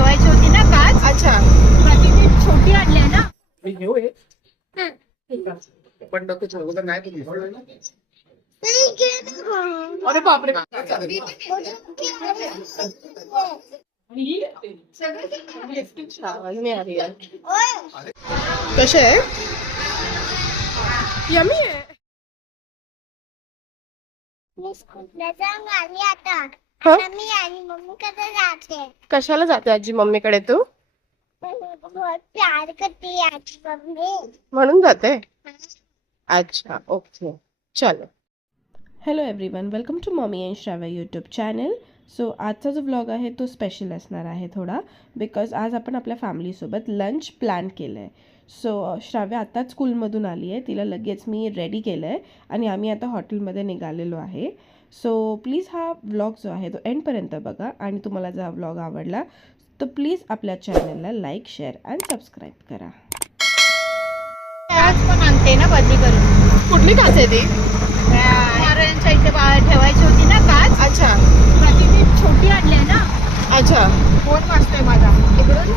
ठेवायची होती ना काच. अच्छा बाकी ती छोटी आणली ना. मी घेऊ हे पण नको ठरवलं नाही तुम्ही. अरे बापरे आवाज नाही आ रही है. कसे आहे यमी आहे. हा? कशाला जाते आजी मम्मीकडे तू प्यार करते आजी मम्मी. म्हणून जाते. अच्छा ओके चलो. Hello everyone, welcome to mommy and Shravya YouTube channel. So आजचा जो व्लॉग आहे तो स्पेशल असणार आहे थोडा, बिकॉज आज आपण आपल्या फॅमिलीसोबत लंच प्लॅन केलं आहे. सो श्राव्या आत्ताच स्कूलमधून आली आहे, तिला लगेच मी रेडी केलं आहे आणि आम्ही आता हॉटेलमध्ये निघालेलो आहे. सो प्लीज हा व्लॉग जो आहे तो एंडपर्यंत बघा आणि तुम्हाला जर हा व्लॉग आवडला तर प्लीज आपल्या चॅनलला लाईक, शेअर अँड सबस्क्राईब करा. काच पण आणते ना बदली करून. कुठली काच आहे ती. नारायणच्या इथे ठेवायची होती ना काच. अच्छा बाकी ती छोटी आणली ना. अच्छा फोन वाजतोय माझा इकडून.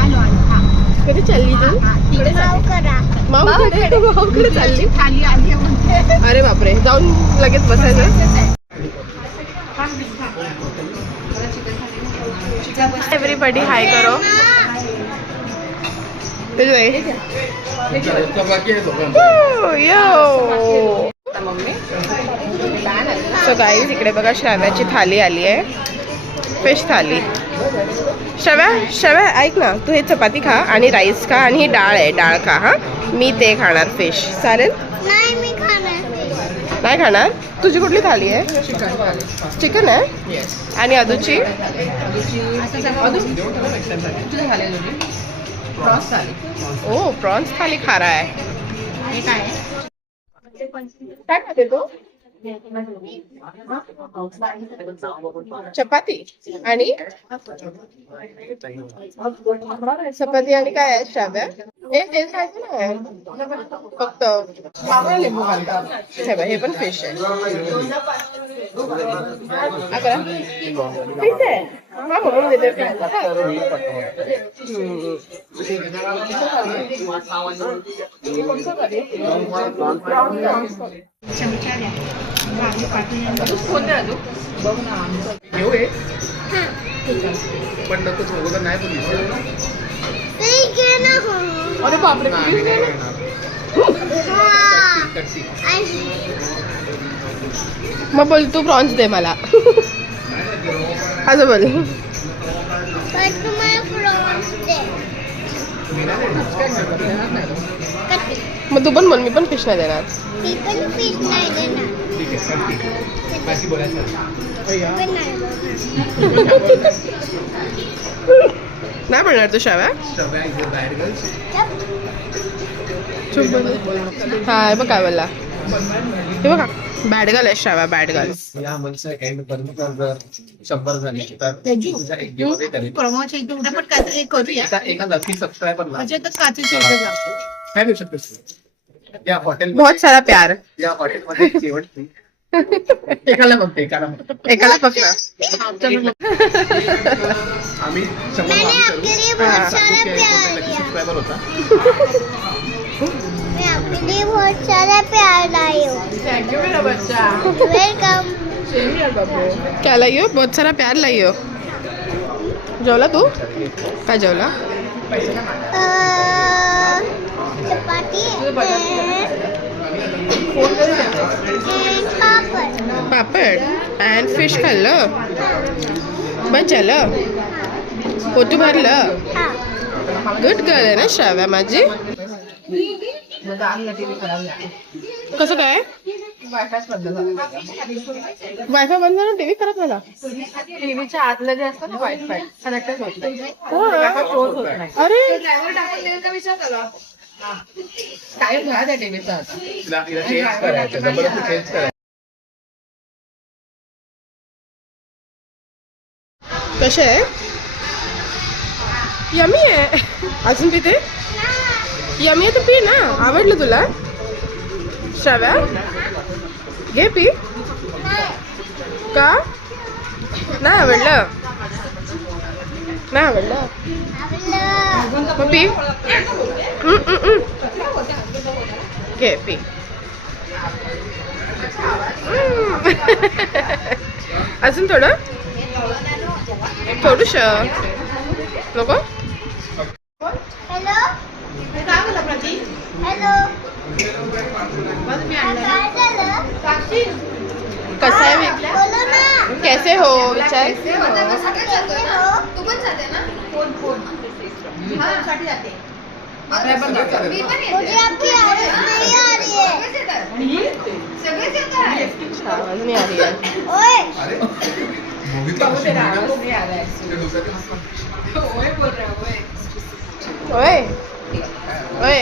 आलो आलो. हा कधी चालली तू. हा, तिकडे भाऊ करा. माऊकडे चालली. खाली आली म्हणते. अरे बापरे जाऊन लगेच बसायचं. एव्हरीबडी हाय करो. सो गाईज इकडे बघा श्राव्याची थाली आली आहे, फिश थाली. श्राव्या ऐक ना, तू हे चपाती खा आणि राईस खा आणि ही डाळ आहे, डाळ खा. हा मी ते खाणार फिश. चालेल. नाही मी खाणार. नाही खाणार. तुझी कुठली थाली आहे. चिकन आहे आणि अदूची ओ प्रॉन्स थाली खा रहा है. काय खाते तू. चपाती आणि चपाती आणि काय आहे श्राव्या. हे खायचं ना फक्त हे पण फिश आहे. फिश आहे हा म्हणून देते. घेऊ हे पण नको ठरवलं नाही तुम्ही. अरे बापरे मग बोल तू प्रॉन्स दे मला. असं बोल. मग तू पण म्हण मी पण फिश नाही देणार. नाही म्हणणार तू श्राव्या. हा बघ काय बोलला. हे बघा बॅड गर्ल आहे श्राव्या, बॅड गर्ल. या मनसा जर 100 झाली तर प्रमोच्या इथे उद्या पण काहीतरी करूया. एका 30 सबस्क्रायबरला म्हणजे तर काचेच्या इथे जाऊ. काय देऊ शकतेस. या हॉटेल बहुत सारा प्यार. या हॉटेलमध्ये जेवण एकाला फक्त एकाला फक्त. आम्ही सबस्क्रायबर होता. बहुत सारा प्यार लायो. थँक्यू मेरा बच्चा. वेलकम. क्या लाइयो. बहुत सारा प्यार लाइयो. जेवला तू. काय जेवला. चपाती पापड अँड फिश खाल्लं. बस झालं. पोटू भरलं. गुड गर्ल आहे ना श्राव्या माझी. कसं काय. वायफाय बंद झालं टीव्ही करत मला. टीव्हीच्या आतलं जे असतं ना वायफाय कनेक्टच होत नाही. अरे काय घरात आहे टीव्हीचा आता. चेंज करायचं जबरदस्ती चेंज करायचं. कसे आहे. यमी आहे. अजून पिते. यमी आहे तर पी ना. आवडलं तुला श्राव्या. घे पी. का नाही आवडलं. नाही आवडलं आवडलं. मग पी. घे पी. अजून थोडं थोडूश नको. हॅलो हॅलो काय झालं? कसा आहे बोलो ना. कैसे हो विचार. कैसे हो? मुझे आपकी आवाज नहीं आ रही है. आवाज नहीं आ रही है. ओए ओए ओए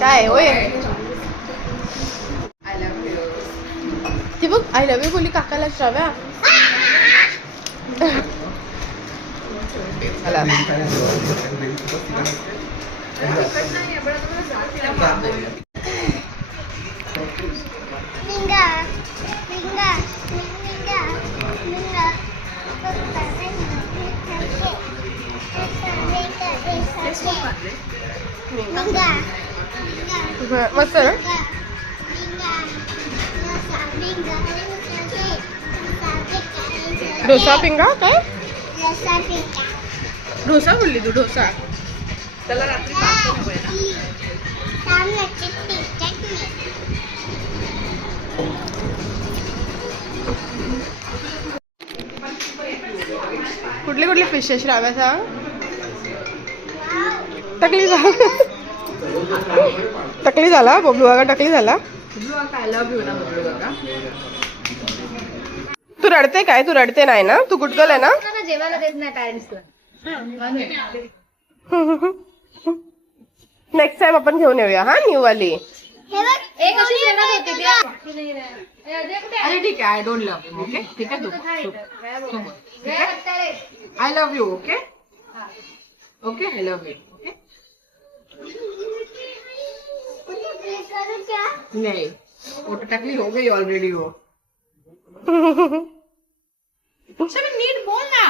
काय ओए. ती बघ आय लव्ह यू बोली काकाला श्राव्या. आला. Minga, minga, minga, minga. Minga, मस्त ना. डोसा पिंगा काय. डोसा बोलली तू. डोसा त्याला रात्री कुठली कुठली फिश आहे श्राव्या सांग. टकली झाला. टकली झाला बबलू काका. टकली झाला. तू रडते काय. तू रडते नाही ना. तू गुटगल आहे ना. जेवायला देत नाही पॅरेंट्सला. नेक्स्ट टाइम आपण घेऊन येऊया हा न्यू वाली. एक अशी रडत होती ती. अरे ठीक आहे. I don't love you. Okay ठीक आहे. तू I love you. Okay okay I love you. नहीं वो तो टकली हो गई ऑलरेडी. वो नीट बोल ना.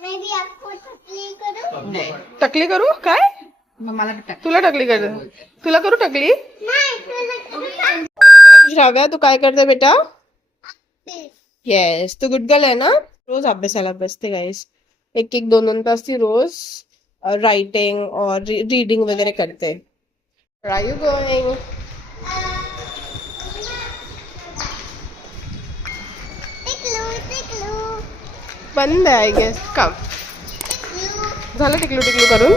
मैं भी आपको टकली करूं? नहीं टकली करू काय. मला भी टकली. तुला टकली कर. तुला करू टकली. नहीं. श्राव्या तू काय करते बेटा. येस तू गुड गर्ल आहे ना. रोज अभ्यासाला बसते गाईस. एक एक 2-2 तास ती रोज रायटिंग और रीडिंग वगैरे करते. Are you going. बंद आहे आय गेस. कम झालं टिकलू टिकलू करून.